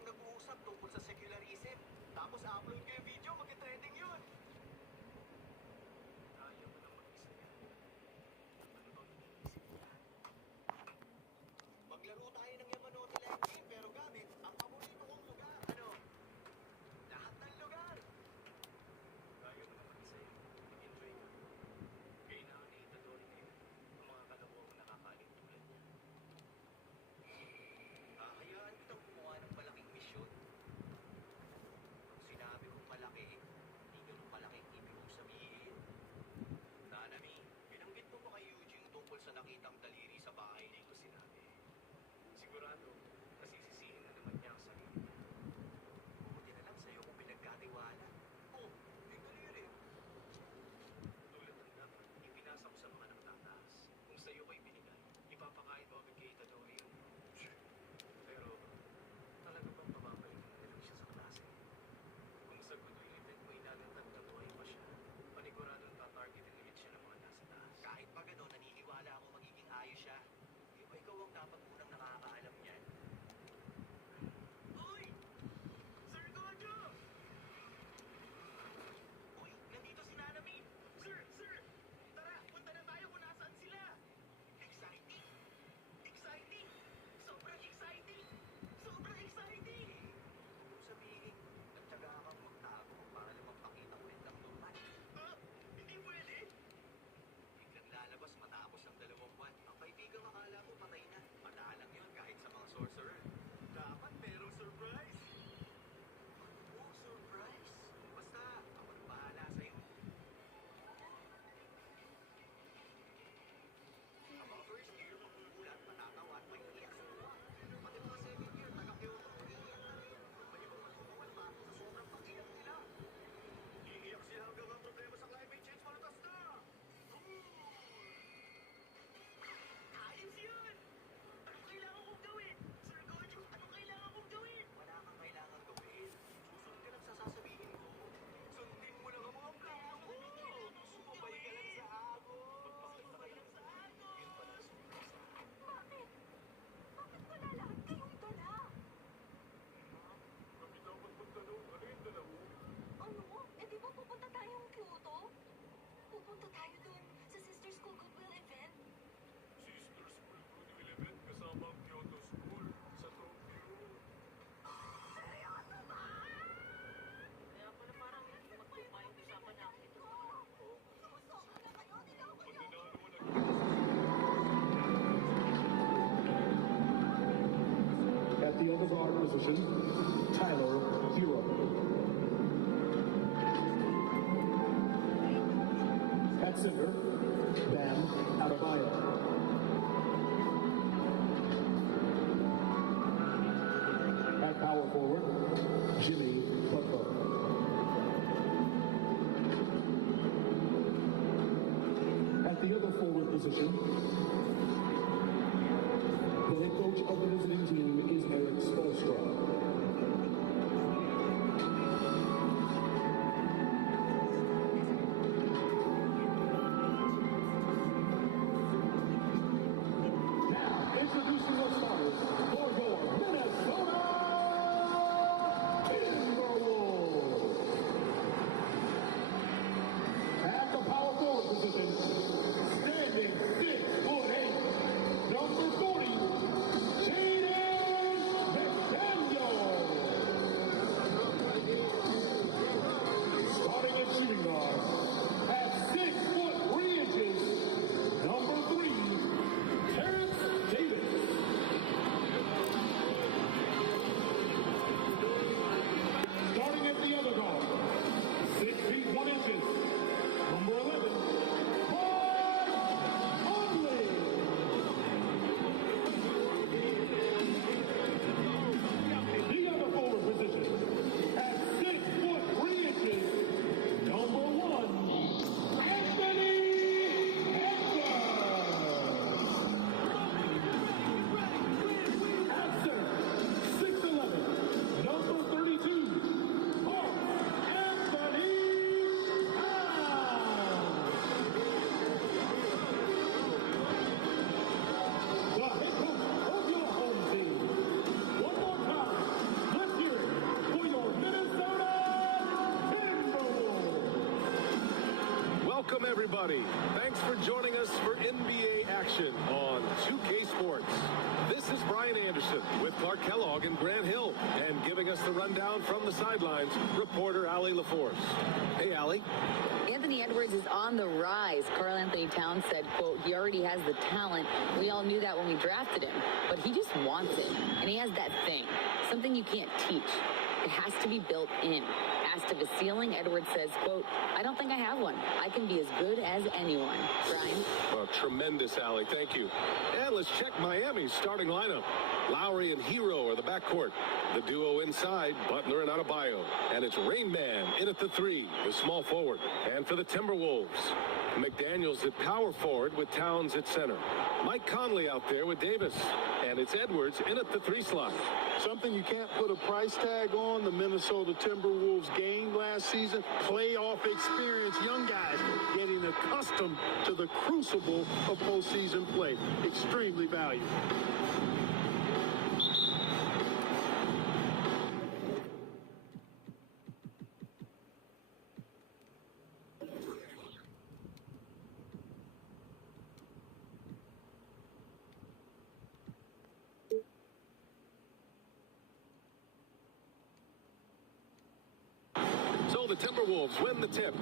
habang nag-uusap tungkol sa secularism. Tapos upload ko yung video, mag-trending yun. Kaya mo nang mag-isa yan. Ano bang iniisip niya? Maglaro tayo ng Yamanote Live game pero gamit ang paborito kong lugar. Ano? Lahat ng lugar. Kaya mo nang mag-isa yan. Mag-enjoy ka. Kailangan ni Itadori ngayon ang mga kalawang nakakaling tulad niya. Hahayaan kitang gumawa ng malaking misyon. Kung sinabi kong malaki, hindi ganun malaking ibig kong sabihin. Nanami, binanggit mo ba kay Eugene tungkol sa nakitang daliri sa bahay Hindi ni ko sinabi. Sigurado, nasisisihin na naman niya ang sarili niya. Buti na lang sa'yo kung pinagkatiwala. Oh, yung daliri. Tulad ng dapat, ipinasa ko sa mga nagtataas. Kung sa'yo ko'y binigay, ipapakain mo agad kay Itadori yun. Pero, talaga bang mababalikan na lang siya sa klase? Kung sa Goodwill event mo inalantad na buhay pa siya, paniguradong tatargetin ulit siya ng mga nasa taas. Kahit pa gano'n, naniniwala ako magiging ayos siya. Di ba ikaw ang dapat unang nakakaalam niyan? Uy! Sir Gojo! Uy, nandito si Nanami! Sir! Tara, punta na tayo kung nasaan sila! Exciting! Exciting! Sobrang exciting! Sobrang exciting! Kung sabihin, nagtyaga kang magtago para lang magpakita ulit ng lupan. Hindi pwede! Biglang lalabas matapos ang 2 buwan. Ang kaibigang akala mo patay na. Madalang yun kahit sa mga sorcerer. Dapat merong surprise! Oh, surprise! Basta, ako nang bahala sa'yo. Ang mga first year, magugulat, matatawa at may iiyak sa buwan. Pati mga second year, taga-Kyoto, iiyak na rin. May ibang matutuwan pa sa sobrang pag-iyak nila. Iiyak sila hanggang ang problema sa climate change malutas na! Ayos yun! Anong kailangan kong gawin? Sir Gojo, anong kailangan kong gawin? Wala kang kailangan gawin. Susunod ka lang sa sasabihin ko. Sundin mo lang ang mga plano ko! Sumabay ka lang sa agos! Sumabay lang sa agos! Yun pala ang sumunod sa akin. Bakit? Bakit wala lahat kayong dala? Kami dapat magtanong, ano yung dalawa? Ano? Eh di ba pupunta tayong Kyoto? Pupunta tayo dun sa Sister School Goodwill event? Sister School Goodwill event kasama ang Kyoto School sa Tokyo. Seryoso ba? Kaya pala parang magpupayong usapan namin ito. Sumusobra na kayo, nila Pag kayo. nanalo mo ng At the other guard position, Tyler Hero. At center, Bam Adebayo. At power forward, Jimmy Butler. At the other forward position, the head coach of the visiting team is Eric Spoelstra. Now, introducing the starters for your Minnesota Timberwolves. At the power forward position, standing 6'4", Welcome, everybody. Thanks for joining us for NBA action on 2K Sports. This is Brian Anderson with Clark Kellogg and Grant Hill. And giving us the rundown from the sidelines, reporter Allie LaForce. Hey, Allie. Anthony Edwards is on the rise. Karl Anthony Towns said, quote, he already has the talent. We all knew that when we drafted him, but he just wants it. And he has that thing, something you can't teach. It has to be built in. Asked of his ceiling, Edwards says, quote, I don't think I have one. I can be as good as anyone. Brian? Well, tremendous, Allie. Thank you. And let's check Miami's starting lineup. Lowry and Hero are the backcourt. The duo inside, Butler and Adebayo. And it's Rain Man in at the 3, the small forward. And for the Timberwolves, McDaniels at power forward with Towns at center. Mike Conley out there with Davis. And it's Edwards in at the 3 slot. Something you can't put a price tag on, the Minnesota Timberwolves gained last season. Playoff experience, young guys getting accustomed to the crucible of postseason play. Extremely valuable. So the Timberwolves win the tip.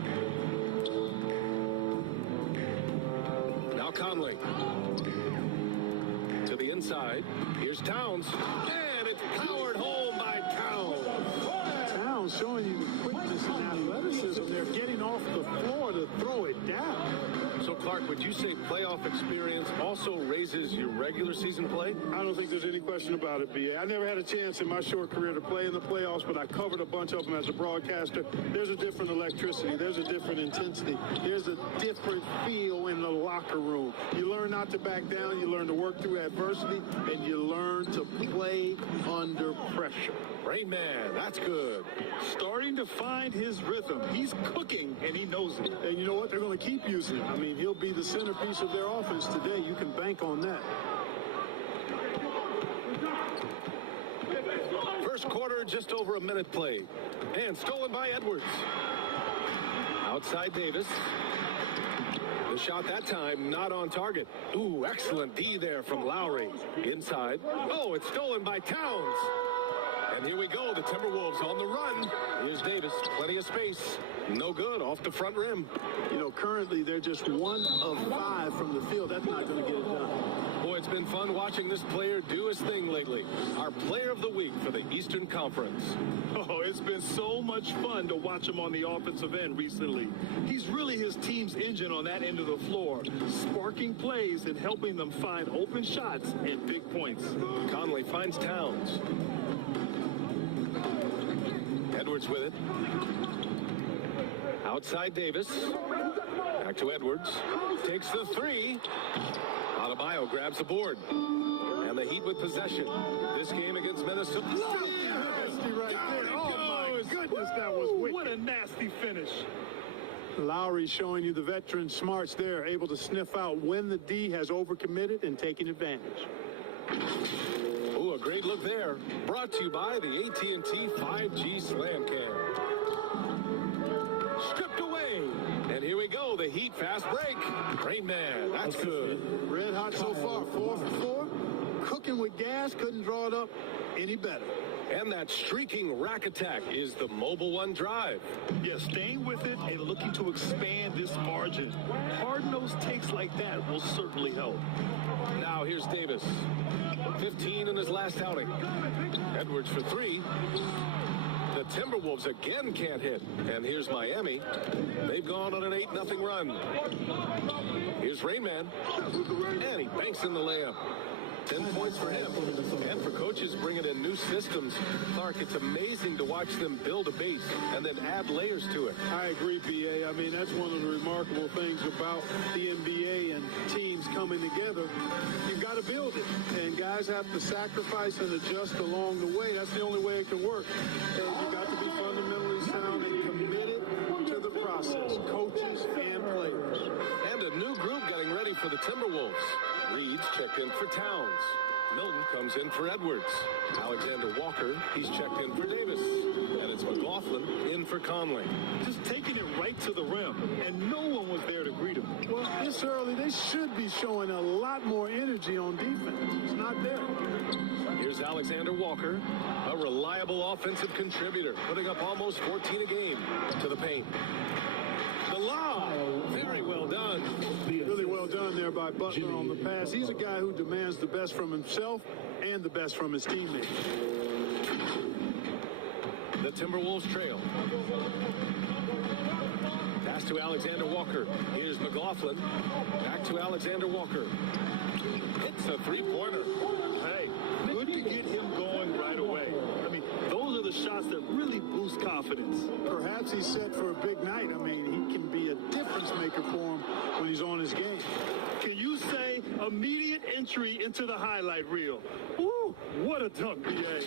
Now Conley. To the inside. Here's Towns. And it's powered home by Towns. Towns showing you the quickness and athleticism. They're getting off the floor to throw it down. So, Clark, would you say playoff experience also raises your regular season play? I don't think there's any question about it, B.A. I never had a chance in my short career to play in the playoffs, but I covered a bunch of them as a broadcaster. There's a different electricity. There's a different intensity. There's a different feel in the locker room. You learn not to back down. You learn to work through adversity, and you learn to play under pressure. Rain Man, that's good. Starting to find his rhythm. He's cooking, and he knows it. And you know what? They're going to keep using him. I mean, he'll be the centerpiece of their offense today. You can bank on that. First quarter, just over a minute played. And stolen by Edwards. Outside Davis. The shot that time not on target. Ooh, excellent D there from Lowry. Inside. Oh, it's stolen by Towns. And here we go, the Timberwolves on the run. Here's Davis, plenty of space. No good, off the front rim. You know, currently they're just 1 of 5 from the field. That's not going to get it done. Boy, it's been fun watching this player do his thing lately. Our player of the week for the Eastern Conference. Oh, it's been so much fun to watch him on the offensive end recently. He's really his team's engine on that end of the floor, sparking plays and helping them find open shots and big points. Conley finds Towns. Edwards with it. Outside Davis. Back to Edwards. Takes the 3. Adebayo grabs the board. And the Heat with possession. This game against Minnesota. Right there. Oh, my goodness, that was wicked. What a nasty finish. Lowry showing you the veteran smarts there, able to sniff out when the D has overcommitted and taking advantage. Ooh, a great look there. Brought to you by the AT&T 5G Slam Cam. Stripped away. And here we go, the Heat fast break. Rain Man, that's good. Red hot so far, 4 for 4. Cooking with gas, couldn't draw it up any better. And that streaking rack attack is the Mobile One drive. Yeah, staying with it and looking to expand this margin. Hard-nosed takes like that will certainly help. Now here's Davis. 15 in his last outing. Edwards for 3. The Timberwolves again can't hit. And here's Miami. They've gone on an 8-0 run. Here's Rain Man. And he banks in the layup. 10 points for him. And for coaches bringing in new systems, Clark, it's amazing to watch them build a base and then add layers to it. I agree, B.A. I mean, that's one of the remarkable things about the NBA and teams coming together. You've got to build it. And guys have to sacrifice and adjust along the way. That's the only way it can work. And you've got to be fundamentally sound and committed to the process, coaches and players. And a new group getting ready for the Timberwolves. Reed's checked in for Towns. Milton comes in for Edwards. Alexander Walker, he's checked in for Davis. And it's McLaughlin in for Conley. Just taking it right to the rim, and no one was there to greet him. Well, this early, they should be showing a lot more energy on defense. It's not there. Here's Alexander Walker, a reliable offensive contributor, putting up almost 14 a game to the paint. The lob, very well done. Really well done there by Butler on the pass. He's a guy who demands the best from himself and the best from his teammates. The Timberwolves trail. Pass to Alexander Walker. Here's McLaughlin. Back to Alexander Walker. It's a three-pointer. Hey, good to get him going right away. I mean, those are the shots that really boost confidence. Perhaps he's set for a big night. I mean, he can be a difference maker for him when he's on his game. Can you say immediate entry into the highlight reel? Woo, what a dunk, B.A.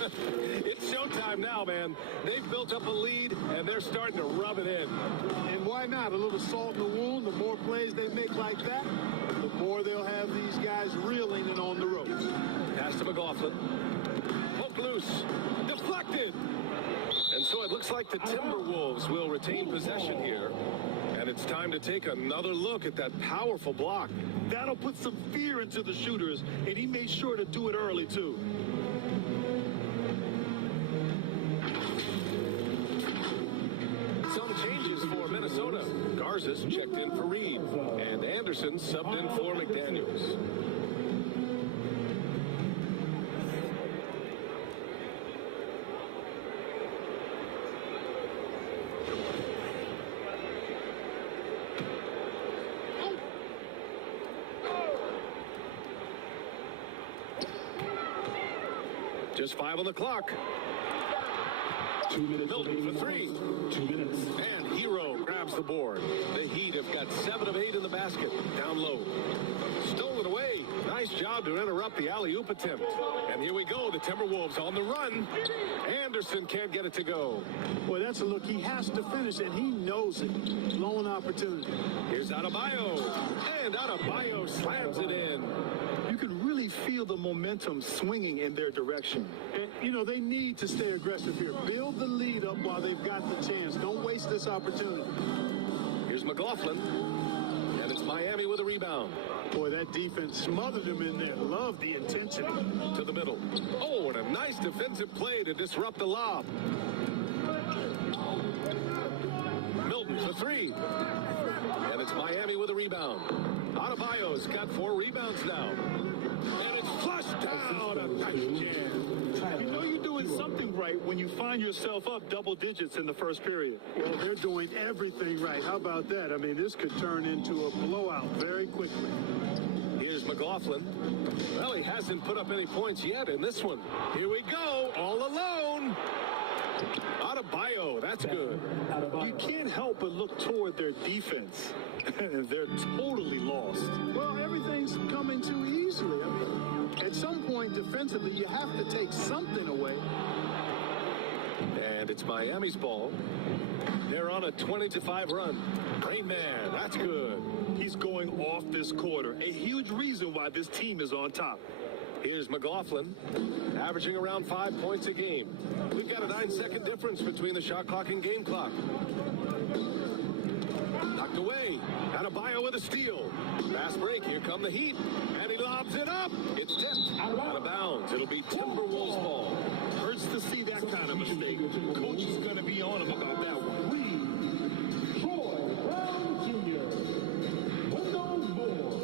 It's showtime now, man. They've built up a lead, and they're starting to rub it in. And why not? A little salt in the wound. The more plays they make like that, the more they'll have these guys reeling and on the ropes. Pass to McLaughlin. Poke loose. Deflected. And so it looks like the Timberwolves will retain possession here. And it's time to take another look at that powerful block. That'll put some fear into the shooters, and he made sure to do it early, too. Some changes for Minnesota. Garza's checked in for Reed, and Anderson subbed in for McDaniels. Just 5 on the clock. 2 minutes. Milton for three. 2 minutes. And Hero grabs the board. The Heat have got 7 of 8 in the basket. Down low. Stolen away. Nice job to interrupt the alley-oop attempt. And here we go. The Timberwolves on the run. Anderson can't get it to go. Boy, that's a look he has to finish, and he knows it. Lone opportunity. Here's Adebayo. And Adebayo slams it in. You can really feel the momentum swinging in their direction. And, you know, they need to stay aggressive here. Build the lead up while they've got the chance. Don't waste this opportunity. Here's McLaughlin. And it's Miami with a rebound. Boy, that defense smothered him in there. Love the intensity. To the middle. Oh, and a nice defensive play to disrupt the lob. Milton for three. And it's Miami with a rebound. Adebayo's got 4 rebounds now. And it's flushed down. A nice jam. You know you're doing something right when you find yourself up double digits in the first period. Well, they're doing everything right. How about that? I mean, this could turn into a blowout very quickly. Here's McLaughlin. Well, he hasn't put up any points yet in this one. Here we go, all alone. Adebayo, that's good. You can't help but look toward their defense. They're totally lost. Well, everything's coming too easily. I mean, at some point defensively, you have to take something away. And it's Miami's ball. They're on a 20-5 run. Rain Man, that's good. He's going off this quarter. A huge reason why this team is on top. Here's McLaughlin, averaging around 5 points a game. We've got a 9-second difference between the shot clock and game clock. Knocked away. Adebayo with a steal. Fast break. Here come the Heat. And he lobs it up. It's tipped. Out of bounds. It'll be Timberwolves ball. Hurts to see that kind of mistake. Coach is going to be on him about that one. Troy Brown Jr. Wendell Moore.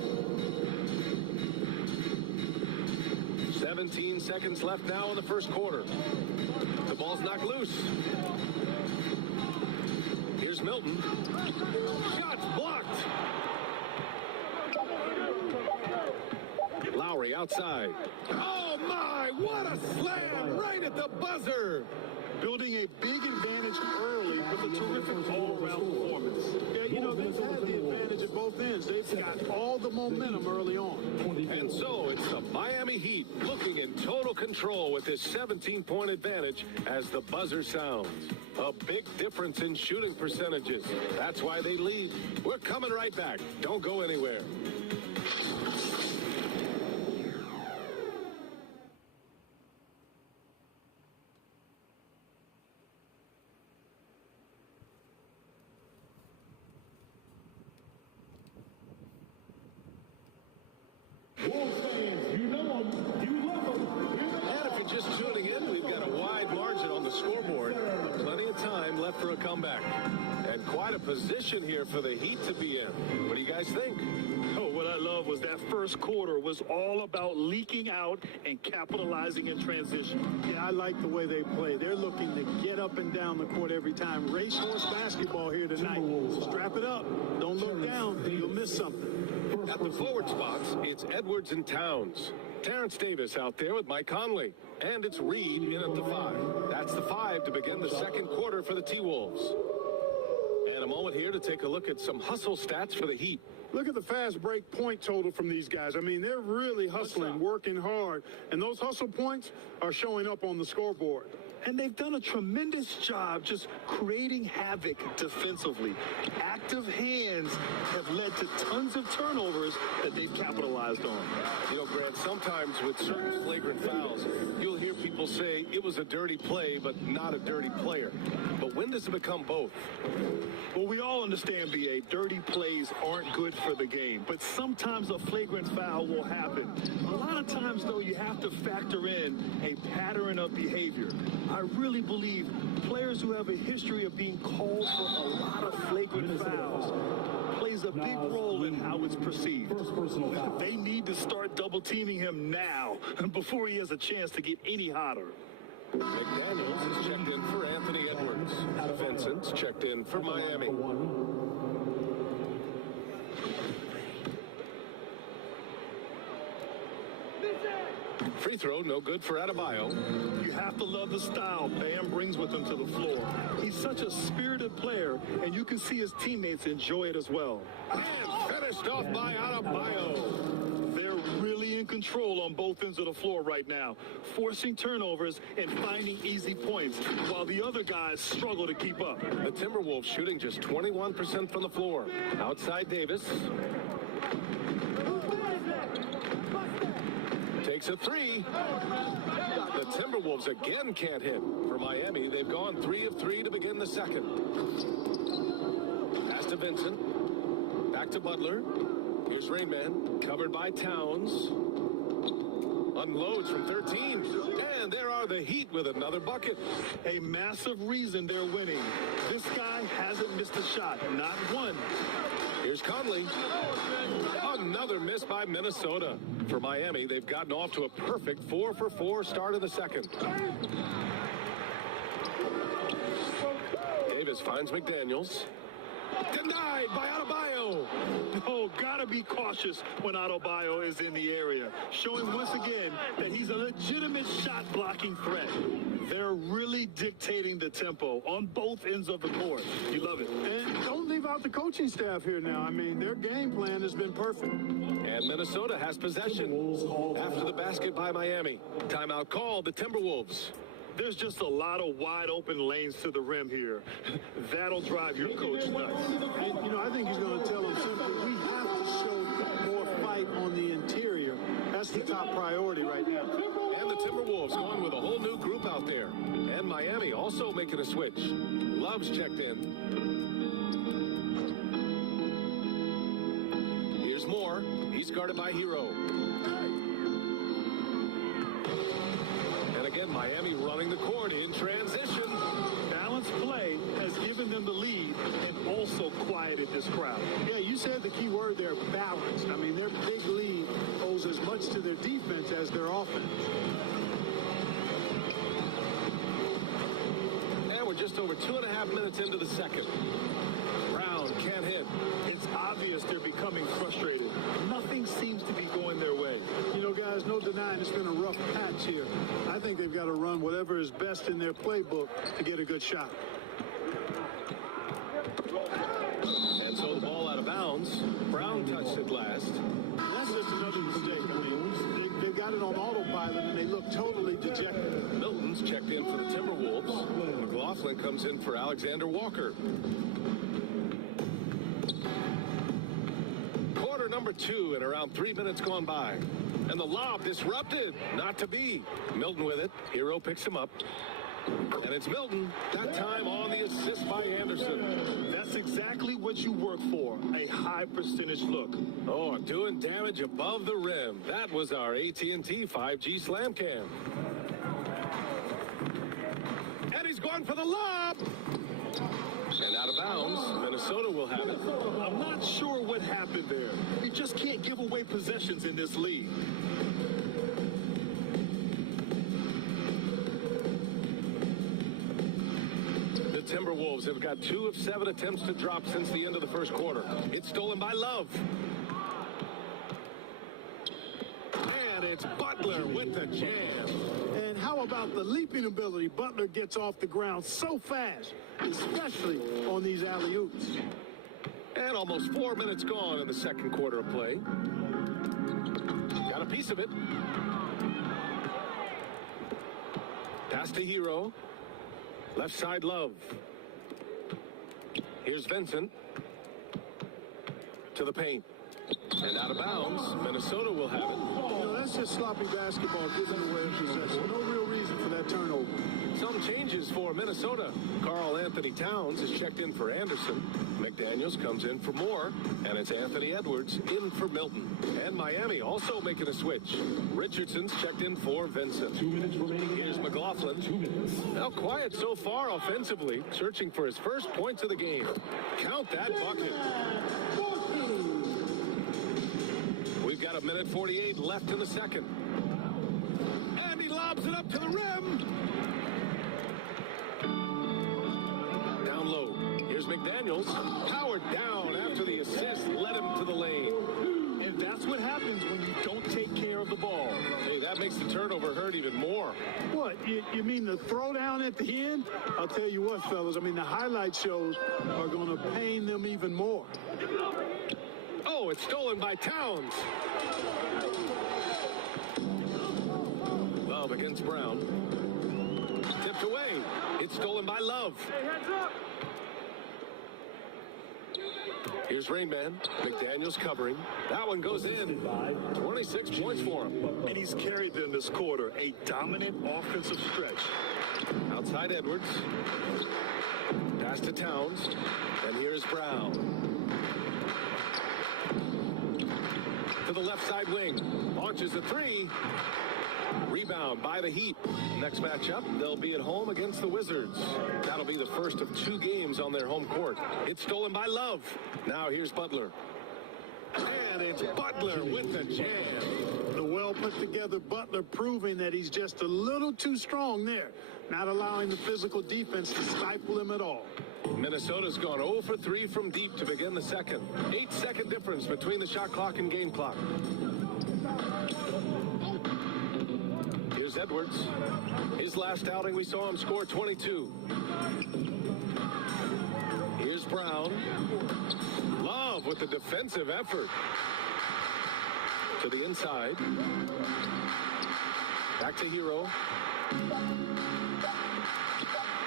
17 seconds left now in the first quarter. The ball's knocked loose. Here's Milton. Shot blocked. Lowry outside. Oh my, what a slam right at the buzzer. Building a big advantage early with a terrific all-around performance. Yeah, you know, they've had the advantage at both ends. They've got all the momentum early on. And so it's the Miami Heat looking in total control with this 17-point advantage as the buzzer sounds. A big difference in shooting percentages. That's why they lead. We're coming right back. Don't go anywhere. position here for the Heat to be in. What do you guys think? Oh, what I love was that first quarter was all about leaking out and capitalizing in transition. Yeah, I like the way they play. They're looking to get up and down the court every time. Racehorse basketball here tonight. Strap it up. Don't look down. You'll miss something. At the forward spots, it's Edwards and Towns. Terrence Davis out there with Mike Conley. And it's Reed in at the 5. That's the 5 to begin the second quarter for the T-Wolves. And a moment here to take a look at some hustle stats for the Heat. Look at the fast break point total from these guys. I mean, they're really hustling, working hard. And those hustle points are showing up on the scoreboard. And they've done a tremendous job just creating havoc defensively. Active hands have led to tons of turnovers that they've capitalized on. You know, Grant, sometimes with certain flagrant fouls, you'll hear people say it was a dirty play, but not a dirty player. But when does it become both? Well, we all understand, B.A., dirty plays aren't good for the game, but sometimes a flagrant foul will happen. A lot of times, though, you have to factor in a pattern of behavior. I really believe players who have a history of being called for a lot of flagrant fouls plays a big role in how it's perceived. They need to start double teaming him now before he has a chance to get any hotter. McDaniels is checked in for Anthony Edwards. Vincent's checked in for Miami. Free throw, no good for Adebayo. You have to love the style Bam brings with him to the floor. He's such a spirited player, and you can see his teammates enjoy it as well. And finished off by Adebayo. They're really in control on both ends of the floor right now, forcing turnovers and finding easy points, while the other guys struggle to keep up. The Timberwolves shooting just 21% from the floor. Outside Davis. Takes a 3. The Timberwolves again can't hit. For Miami, they've gone 3 of 3 to begin the second. Pass to Vincent. Back to Butler. Here's Rainman, covered by Towns. Unloads from 13. And there are the Heat with another bucket. A massive reason they're winning. This guy hasn't missed a shot, not one. Here's Conley. Another miss by Minnesota. For Miami, they've gotten off to a perfect 4-for-4 start of the second. Davis finds McDaniels. Denied by Adebayo. Oh, gotta be cautious when Adebayo is in the area, showing once again that he's a legitimate shot-blocking threat. They're really dictating the tempo on both ends of the court. You love it. And don't leave out the coaching staff here now. I mean, their game plan has been perfect. And Minnesota has possession after the basket by Miami. Timeout called, the Timberwolves. There's just a lot of wide open lanes to the rim here. That'll drive your coach nuts. And, you know, I think he's going to tell them simply, we have to show more fight on the interior. That's the top priority right now. And the Timberwolves going with a whole new group out there. And Miami also making a switch. Love's checked in. Here's Moore. He's guarded by Hero. Again, Miami running the court in transition. Balanced play has given them the lead and also quieted this crowd. Yeah, you said the key word there, balanced. I mean, their big lead owes as much to their defense as their offense. And we're just over 2.5 minutes into the second. Brown can't hit. It's obvious they're becoming frustrated. Nothing seems to be going their way. You know, guys, no denying it's been a rough patch here. I think they've got to run whatever is best in their playbook to get a good shot. And so the ball out of bounds. Brown touched it last. That's just another mistake. I mean, they've got it on autopilot, and they look totally dejected. Milton's checked in for the Timberwolves. McLaughlin comes in for Alexander Walker. Quarter number 2 and around 3 minutes gone by. And the lob disrupted. Not to be. Milton with it. Hero picks him up. And it's Milton, that time on the assist by Anderson. That's exactly what you work for, a high percentage look. Oh, doing damage above the rim. That was our AT&T 5G Slam Cam. And he's going for the lob. And out of bounds, Minnesota will have it. I'm not sure what happened there. You just can't give away possessions in this league. The Timberwolves have got 2 of 7 attempts to drop since the end of the first quarter. It's stolen by Love. And it's Butler with the jam. And how about the leaping ability? Butler gets off the ground so fast, especially on these alley-oops. And almost 4 minutes gone in the second quarter of play. Got a piece of it. Pass to Hero. Left side Love. Here's Vincent. To the paint. And out of bounds, Minnesota will have it. You know, that's just sloppy basketball, giving away possession. No real reason for that turnover. Some changes for Minnesota. Karl Anthony Towns is checked in for Anderson. McDaniels comes in for Moore. And it's Anthony Edwards in for Milton. And Miami also making a switch. Richardson's checked in for Vincent. 2 minutes remaining. Here's McLaughlin. 2 minutes. Now quiet so far offensively, searching for his first points of the game. Count that bucket. We've got 1:48 left in the second. And he lobs it up to the rim. Down low. Here's McDaniels. Powered down after the assist led him to the lane. And that's what happens when you don't take care of the ball. Hey, that makes the turnover hurt even more. What, you mean the throwdown at the end? I'll tell you what, fellas, I mean, the highlight shows are going to pain them even more. Oh, it's stolen by Towns. Love against Brown. Tipped away. It's stolen by Love. Here's Rainman. McDaniels covering. That one goes in. 26 points for him. And he's carried them this quarter. A dominant offensive stretch. Outside Edwards. Pass to Towns. And here's Brown. To the left side wing. Launches a three. Rebound by the Heat. Next matchup, they'll be at home against the Wizards. That'll be the first of 2 games on their home court. It's stolen by Love. Now here's Butler. And it's Butler with the jam. The well put together Butler proving that he's just a little too strong there, not allowing the physical defense to stifle him at all. Minnesota's gone 0 for 3 from deep to begin the second. 8-second difference between the shot clock and game clock. Here's Edwards. His last outing, we saw him score 22. Here's Brown. Love with the defensive effort. To the inside. Back to Hero.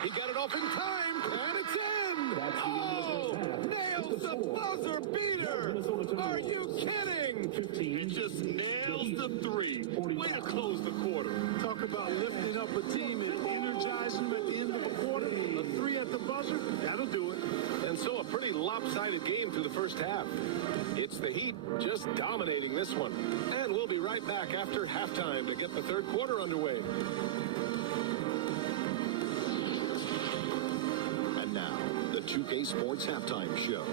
He got it off in time, and it's in! Oh, nails the buzzer beater! Are you kidding? He just nails the three. Way to close the quarter. Talk about lifting up a team and energizing them at the end of a quarter. A 3 at the buzzer, that'll do it. And so a pretty lopsided game through the first half. It's the Heat just dominating this one. And we'll be right back after halftime to get the third quarter underway. And now, the 2K Sports Halftime Show.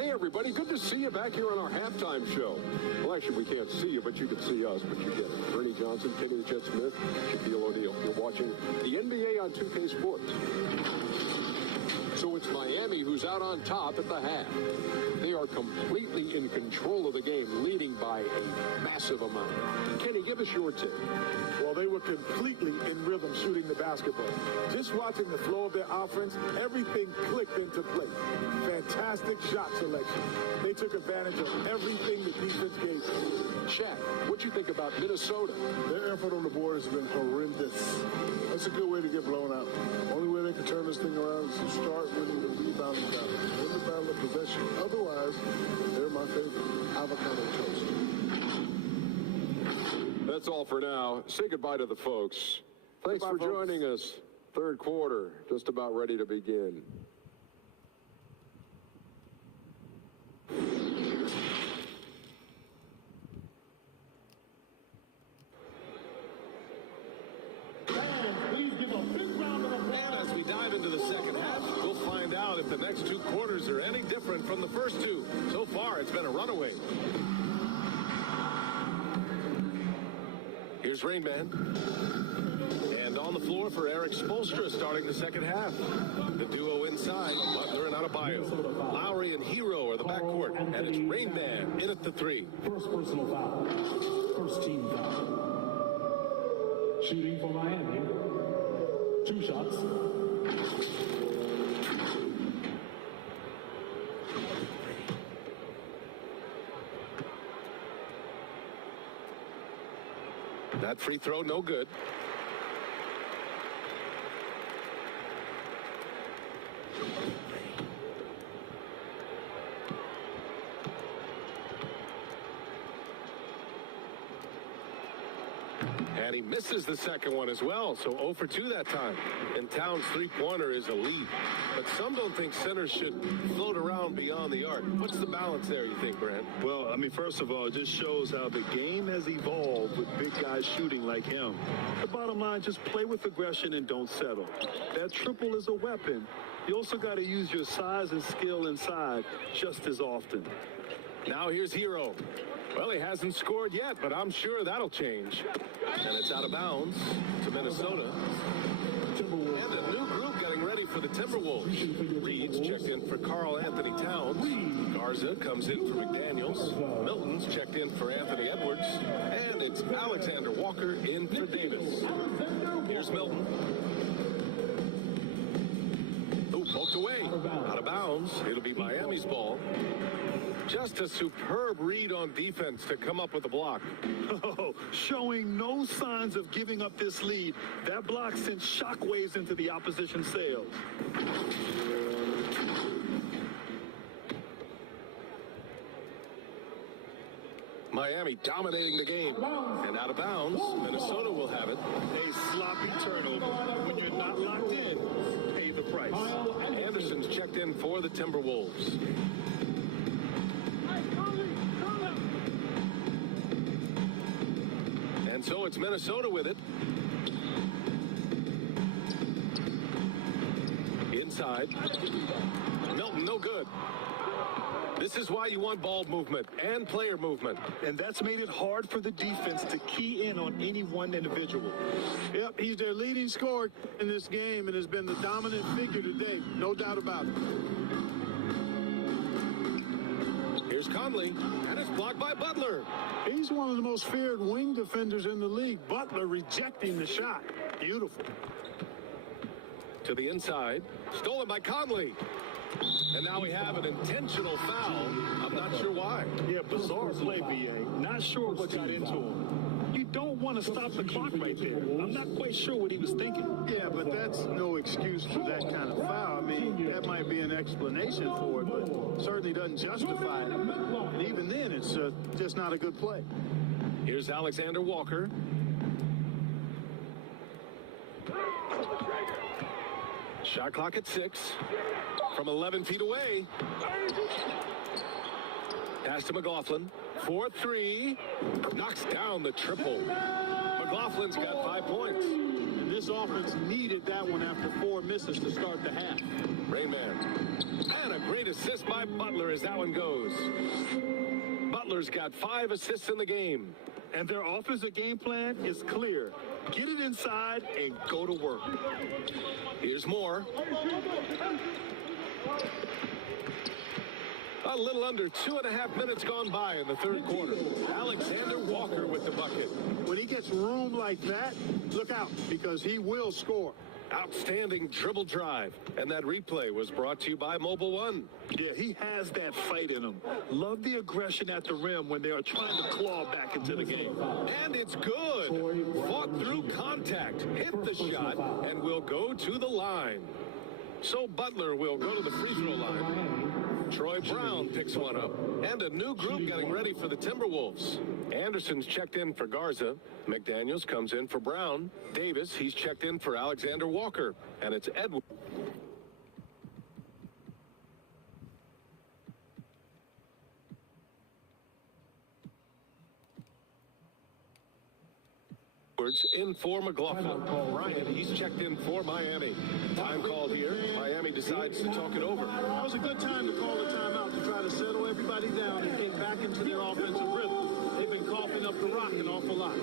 Hey, everybody. Good to see you back here on our halftime show. Well, actually, we can't see you, but you can see us, but you get it. Bernie Johnson, Kenny the Jet Smith, Shaquille O'Neal. You're watching the NBA on 2K Sports. So it's Miami who's out on top at the half. They are completely in control of the game, leading by a massive amount. Kenny, give us your take. Well, they were completely in rhythm shooting the basketball. Just watching the flow of their offense, everything clicked into place. Fantastic shot selection. They took advantage of everything the defense gave them. Shaq, what you think about Minnesota? Their effort on the board has been horrendous. That's a good way to get blown out. Only way they can turn this thing around is to start winning the rebounding battle. Win the battle of possession. Otherwise, they're my favorite. Avocado toast. That's all for now. Say goodbye to the folks. Thanks for joining us. Third quarter, just about ready to begin. And as we dive into the second half, different from the first two. So far, it's been a runaway. Here's Rain Man. And on the floor for Eric Spoelstra starting the second half. The duo inside, Butler and Adebayo. Lowry and Hero are the backcourt, and it's Rain Man in at the three. First personal foul. First team foul. Shooting for Miami. 2 shots. That free throw, no good. And he misses the second one as well, so 0 for 2 that time. And Towns' three-pointer is elite. But some don't think centers should float around beyond the arc. What's the balance there, you think, Brant? Well, I mean, first of all, it just shows how the game has evolved with big guys shooting like him. The bottom line, just play with aggression and don't settle. That triple is a weapon. You also got to use your size and skill inside just as often. Now here's Hero. Well, he hasn't scored yet, but I'm sure that'll change. And it's out of bounds to Minnesota. And a new group getting ready for the Timberwolves. Reed's checked in for Karl Anthony Towns. Garza comes in for McDaniels. Milton's checked in for Anthony Edwards. And it's Alexander Walker in for Davis. Here's Milton. Oh, poked away. Out of bounds. It'll be Miami's ball. Just a superb read on defense to come up with a block. Oh, showing no signs of giving up this lead. That block sent shockwaves into the opposition sails. Miami dominating the game. And out of bounds, Minnesota will have it. A sloppy turnover. When you're not locked in, pay the price. Anderson's checked in for the Timberwolves. And so it's Minnesota with it. Inside. Milton, no good. This is why you want ball movement and player movement. And that's made it hard for the defense to key in on any one individual. Yep, he's their leading scorer in this game and has been the dominant figure today. No doubt about it. Here's Conley, and it's blocked by Butler. He's one of the most feared wing defenders in the league. Butler rejecting the shot. Beautiful. To the inside. Stolen by Conley. And now we have an intentional foul. I'm not sure why. Yeah, bizarre play, B.A. Not sure what got into him. You don't want to stop the clock right there. I'm not quite sure what he was thinking. Yeah, but that's no excuse for that kind of foul. I mean, that might be an explanation for it, but certainly doesn't justify it. And even then, it's just not a good play. Here's Alexander Walker. Shot clock at 6. From 11 feet away. Pass to McLaughlin. 4-3. Knocks down the triple. McLaughlin's got 5 points. And this offense needed that one after 4 misses to start the half. Rain Man. And a great assist by Butler as that one goes. Butler's got 5 assists in the game. And their offensive game plan is clear. Get it inside and go to work. Here's more. A little under 2.5 minutes gone by in the third quarter. Alexander Walker with the bucket. When he gets room like that, look out, because he will score. Outstanding dribble drive. And that replay was brought to you by Mobile One. Yeah, he has that fight in him. Love the aggression at the rim when they are trying to claw back into the game. And it's good. Fought through contact, hit the shot, and will go to the line. So Butler will go to the free throw line. Troy Brown picks one up. And a new group getting ready for the Timberwolves. Anderson's checked in for Garza. McDaniels comes in for Brown. Davis, he's checked in for Alexander Walker. And it's Edwards. Edwards in for McLaughlin. Bryant, he's checked in for Miami. Time called here. Miami decides to talk it over. That was a good time to call the timeout to try to settle everybody down and get back into their offensive rhythm. They've been coughing up the rock an awful lot.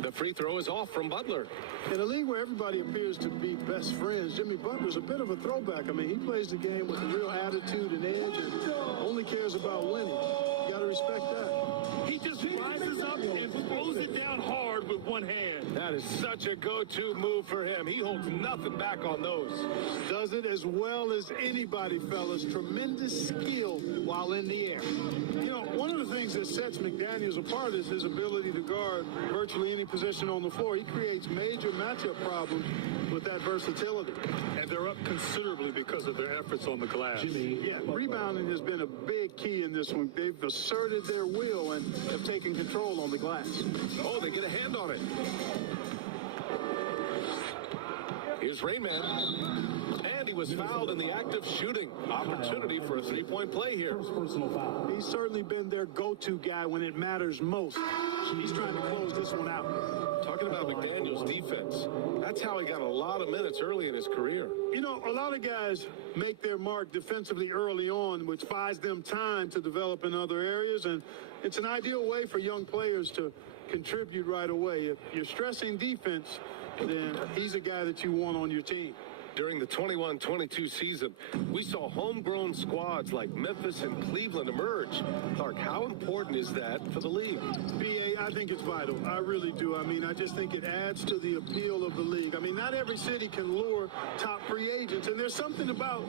The free throw is off from Butler. In a league where everybody appears to be best friends, Jimmy Butler's a bit of a throwback. I mean, he plays the game with a real attitude and edge and only cares about winning. You got to respect that. He just rises up and throws it down hard with one hand. That is such a go-to move for him. He holds nothing back on those. Does it as well as anybody, fellas. Tremendous skill while in the air. You know, one of the things that sets McDaniels apart is his ability to guard virtually any position on the floor. He creates major matchup problems with that versatility. And they're up considerably because of their efforts on the glass. Yeah, rebounding has been a big key in this one. They've asserted their will and have taken control on the glass. Oh, they get a hand on it. Here's Rainman. And he was fouled in the act of shooting. Opportunity for a three-point play here. Personal foul. He's certainly been their go-to guy when it matters most. He's trying to close this one out. Talking about McDaniels' defense, that's how he got a lot of minutes early in his career. You know, a lot of guys make their mark defensively early on, which buys them time to develop in other areas, and it's an ideal way for young players to contribute right away. If you're stressing defense, then he's a guy that you want on your team. During the 21-22 season, we saw homegrown squads like Memphis and Cleveland emerge. Clark, how important is that for the league? B.A., I think it's vital. I really do. I mean, I just think it adds to the appeal of the league. I mean, not every city can lure top free agents, and there's something about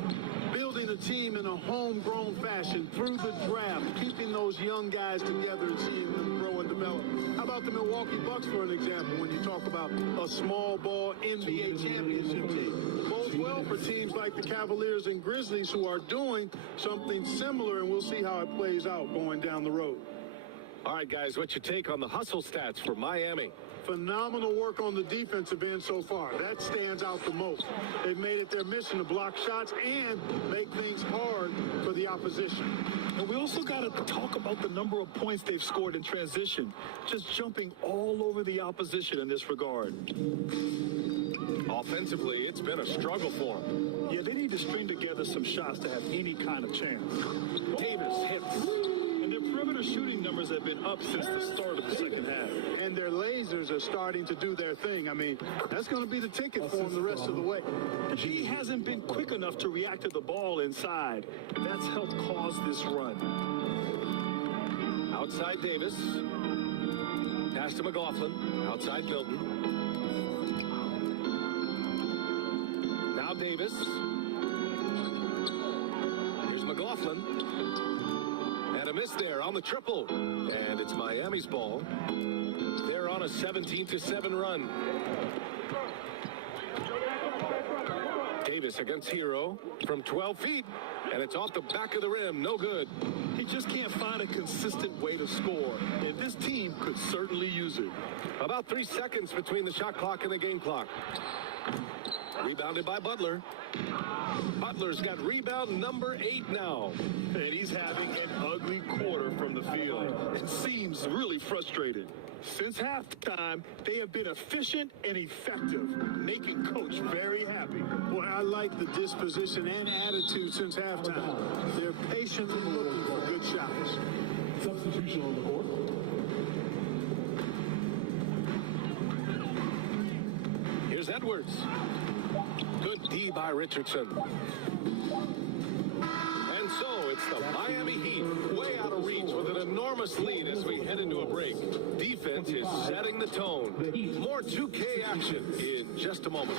building a team in a homegrown fashion through the draft, keeping those young guys together and seeing them grow and develop. How about the Milwaukee Bucks, for an example, when you talk about a small ball NBA championship team? Bodes well for teams like the Cavaliers and Grizzlies who are doing something similar, and we'll see how it plays out going down the road. All right, guys, what's your take on the hustle stats for Miami? Phenomenal work on the defensive end so far. That stands out the most. They've made it their mission to block shots and make things hard for the opposition. And we also got to talk about the number of points they've scored in transition, just jumping all over the opposition in this regard. Offensively, it's been a struggle for them. Yeah, they need to string together some shots to have any kind of chance. Davis hits. And their perimeter shooting numbers have been up since the start of the second half. And their lasers are starting to do their thing. I mean, that's going to be the ticket for them the rest of the way. He hasn't been quick enough to react to the ball inside. That's helped cause this run. Outside Davis. Pass to McLaughlin. Outside Milton. Now Davis. Here's McLaughlin. And a miss there on the triple. And it's Miami's ball. They're on a 17-7 run. Davis against Hero from 12 feet. And it's off the back of the rim. No good. He just can't find a consistent way to score. And this team could certainly use it. About 3 seconds between the shot clock and the game clock. Rebounded by Butler. Butler's got rebound number 8 now. And he's having an ugly quarter from the field. It seems really frustrated. Since halftime, they have been efficient and effective, making Coach very happy. Boy, I like the disposition and attitude since halftime. They're patiently looking for good shots. Substitution on the court. Here's Edwards. Good D by Richardson. And so it's the Miami Heat way out of reach with an enormous lead as we head into a break. Defense is setting the tone. More 2K action in just a moment.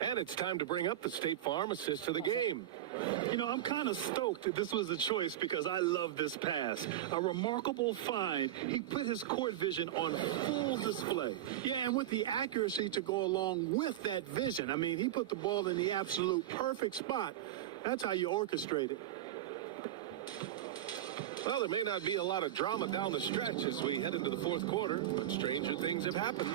And it's time to bring up the State Farm assist to the game. You know, I'm kind of stoked that this was a choice because I love this pass. A remarkable find. He put his court vision on full display. Yeah, and with the accuracy to go along with that vision. I mean, he put the ball in the absolute perfect spot. That's how you orchestrate it. Well, there may not be a lot of drama down the stretch as we head into the fourth quarter, but stranger things have happened.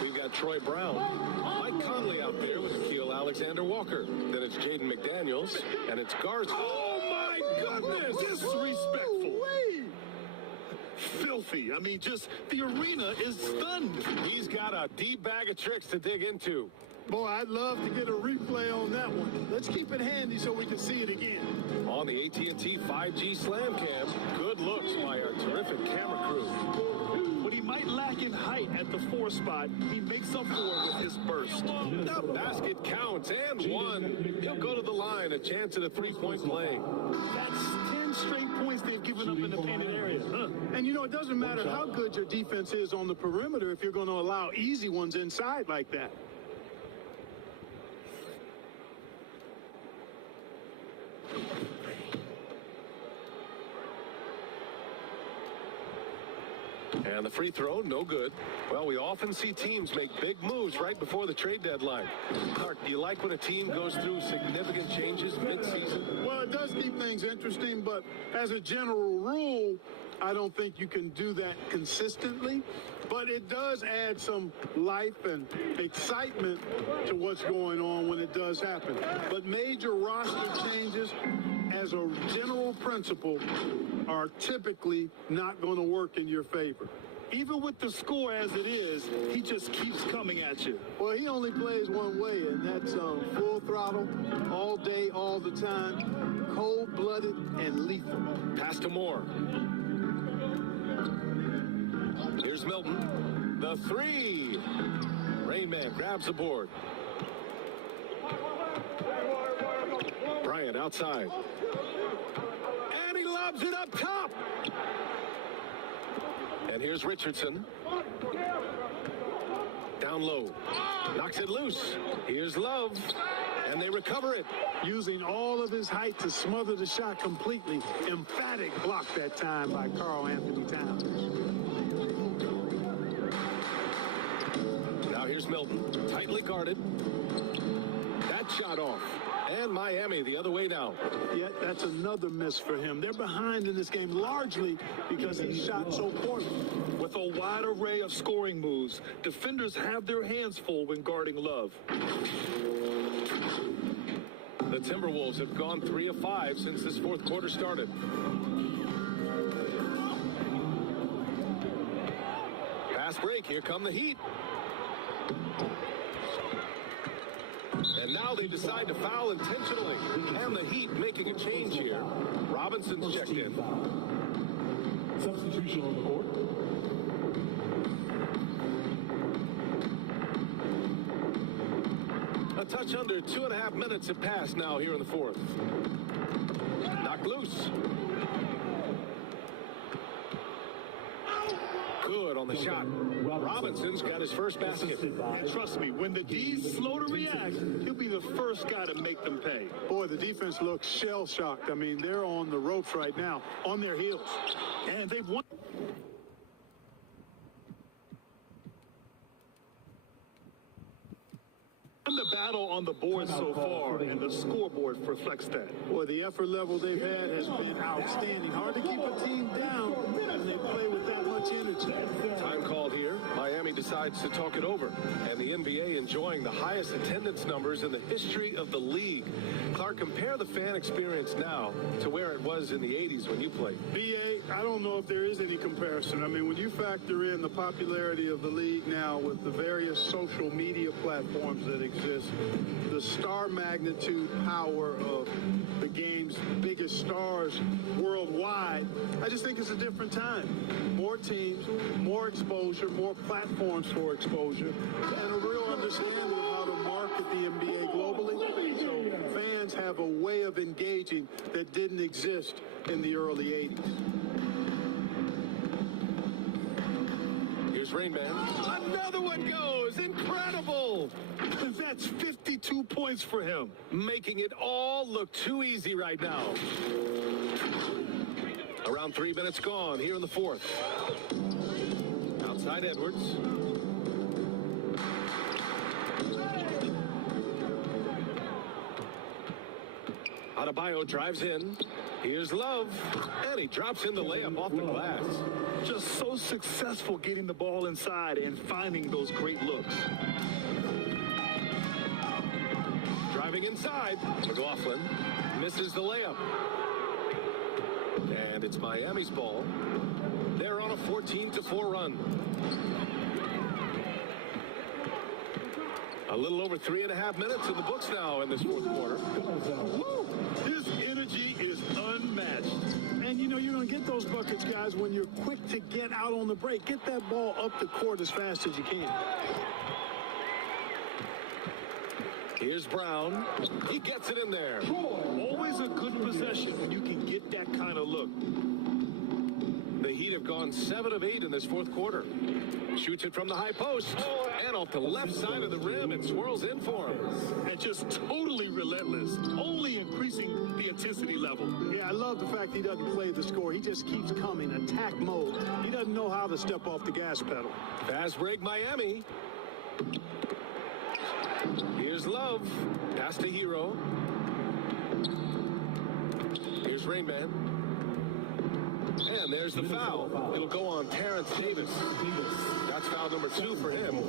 We've got Troy Brown, Mike Conley out there with Akil Alexander-Walker. Then it's Jaden McDaniels, and it's Garza. Oh, my goodness! Disrespectful. Filthy. I mean, just the arena is stunned. He's got a deep bag of tricks to dig into. Boy, I'd love to get a replay on that one. Let's keep it handy so we can see it again. On the AT&T 5G Slam Cam, good looks by our terrific camera crew. What he might lack in height at the 4 spot, he makes up for it with his burst. The basket counts, and one. He'll go to the line, a chance at a three-point play. That's 10 straight points they've given up in the painted area. And you know, it doesn't matter how good your defense is on the perimeter if you're going to allow easy ones inside like that. And the free throw, no good. Well, we often see teams make big moves right before the trade deadline. Clark, do you like when a team goes through significant changes mid-season? Well, it does keep things interesting, but as a general rule, I don't think you can do that consistently. But it does add some life and excitement to what's going on when it does happen. But major roster changes, as a general principle, are typically not going to work in your favor. Even with the score as it is, he just keeps coming at you. Well, he only plays one way, and that's full throttle, all day, all the time, cold-blooded and lethal. Pass to Moore. Here's Milton. The three. Rain Man grabs the board. Bryant outside. And he lobs it up top. And here's Richardson. Down low. Knocks it loose. Here's Love. And they recover it. Using all of his height to smother the shot completely. Emphatic block that time by Karl Anthony Towns. Now here's Milton. Tightly guarded. That shot off. And Miami the other way now. Yet that's another miss for him. They're behind in this game largely because he shot so poorly. With a wide array of scoring moves, defenders have their hands full when guarding Love. The Timberwolves have gone 3 of 5 since this fourth quarter started. Fast break. Here come the Heat. And now they decide to foul intentionally. And the Heat making a change here. Robinson's checked in. Substitution on the court. A touch under 2.5 minutes have passed now here in the fourth. Knocked loose. Good on the shot. Robinson's got his first basket. And trust me, when the D's slow to react, he'll be the first guy to make them pay. Boy, the defense looks shell-shocked. I mean, they're on the ropes right now, on their heels. And they've won. The battle on the board so far, and the scoreboard reflects that. Boy, the effort level they've had has been outstanding. Hard to keep a team down when they play with that much energy. Time called here. Miami decides to talk it over. And the NBA enjoying the highest attendance numbers in the history of the league. Clark, compare the fan experience now to where it was in the 80s when you played. BA, I don't know if there is any comparison. I mean, when you factor in the popularity of the league now with the various social media platforms that exist, the star magnitude power of the game's biggest stars worldwide, I just think it's a different time. More teams, more exposure, more platforms for exposure, and a real understanding of how to market the NBA globally. So fans have a way of engaging that didn't exist in the early 80s. Here's Rain Man. Another one goes. Incredible. That's 52 points for him. Making it all look too easy right now. Around 3 minutes gone here in the fourth. Outside Edwards. Adebayo drives in. Here's Love. And he drops in the layup off the glass. Just so successful getting the ball inside and finding those great looks. Driving inside. McLaughlin misses the layup. And it's Miami's ball. They're on a 14-4 run. A little over 3.5 minutes in the books now in this fourth quarter. His energy is unmatched. And, you know, you're going to get those buckets, guys, when you're quick to get out on the break. Get that ball up the court as fast as you can. Here's Brown. He gets it in there. Always a good possession when you can get that kind of look. The Heat have gone 7 of 8 in this fourth quarter. Shoots it from the high post. And off the left side of the rim, it swirls in for him. And just totally relentless. Only increasing the intensity level. Yeah, I love the fact he doesn't play the score. He just keeps coming, attack mode. He doesn't know how to step off the gas pedal. Fast break Miami. Here's Love. Pass to Hero. Here's Rain Man. And there's the foul. It'll go on Terrence Davis. That's foul number 2 for him.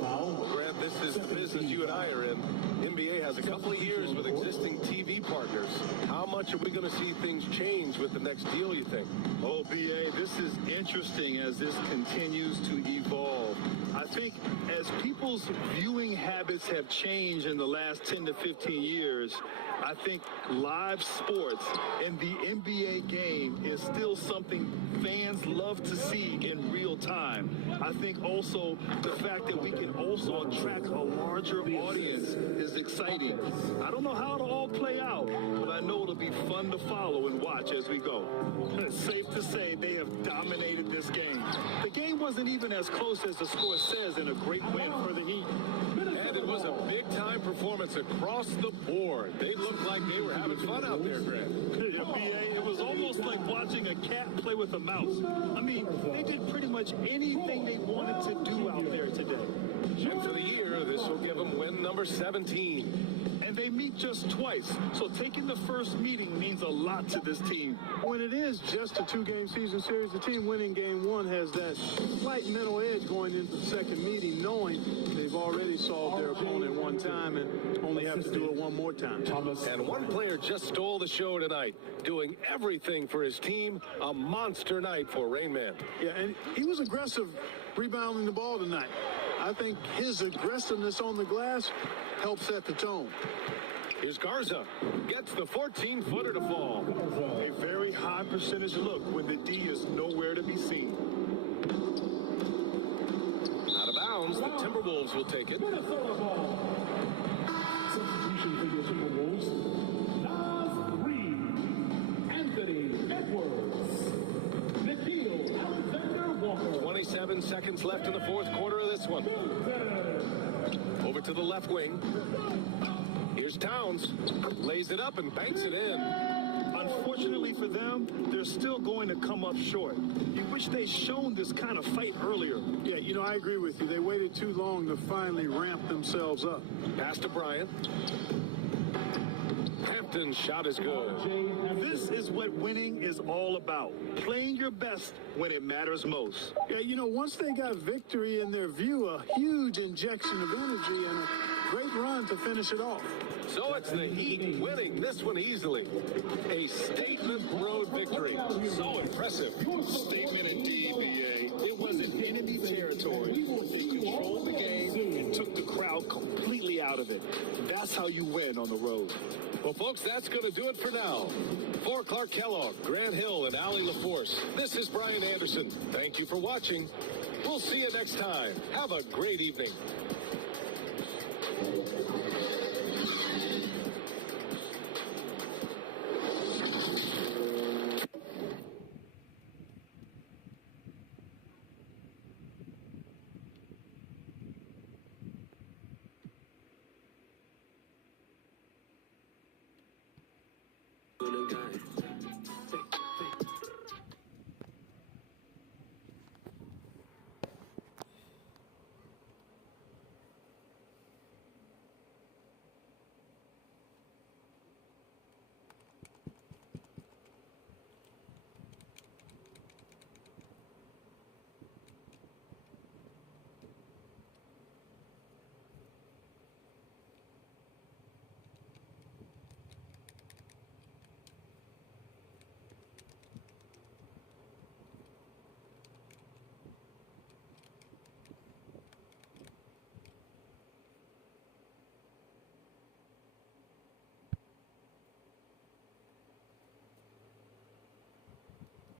Grant, this is the business you and I are in. NBA has a couple of years with existing TV partners. How much are we going to see things change with the next deal, you think? Oh, BA, this is interesting as this continues to evolve. I think as people's viewing habits have changed in the last 10 to 15 years, I think live sports and the NBA game is still something fans love to see in real time. I think also the fact that we can also attract a larger audience is exciting. I don't know how it'll all play out, but I know it'll be fun to follow and watch as we go. It's safe to say they have dominated this game. The game wasn't even as close as the score says in a great win for the Heat. And it was a big-time performance across the board. They looked like they were having fun out there, Grant. Yeah, BA, it was almost like watching a cat play with a mouse. I mean, they did pretty much anything they wanted to do out there today. And for the year, this will give them win number 17. And they meet just twice, so taking the first meeting means a lot to this team. When it is just a 2-game season series, the team winning game 1 has that slight mental edge going into the second meeting, knowing they've already solved their opponent one time and only have to do it one more time. And one player just stole the show tonight, doing everything for his team. A monster night for Rain Man. Yeah, and he was aggressive rebounding the ball tonight. I think his aggressiveness on the glass helps set the tone. Here's Garza. Gets the 14-footer to fall. A very high percentage look when the D is nowhere to be seen. Out of bounds, the Timberwolves will take it. Substitution for the Timberwolves. Nas Reed. Anthony Edwards. Nikhil Alexander Walker. 27 seconds left in the fourth quarter of this one. Over to the left wing. Here's Towns. Lays it up and banks it in. Unfortunately for them, they're still going to come up short. You wish they'd shown this kind of fight earlier. Yeah, you know, I agree with you. They waited too long to finally ramp themselves up. Pass to Bryant. Hampton's shot is good. This is what winning is all about. Playing your best when it matters most. Yeah, you know, once they got victory in their view, a huge injection of energy and a great run to finish it off. So it's the Heat winning this one easily. A statement road victory. So impressive. Statement indeed, BA. It was in enemy territory. They controlled the game and took the crowd completely out of it. That's how you win on the road. Well, folks, that's going to do it for now. For Clark Kellogg, Grant Hill, and Allie LaForce, this is Brian Anderson. Thank you for watching. We'll see you next time. Have a great evening.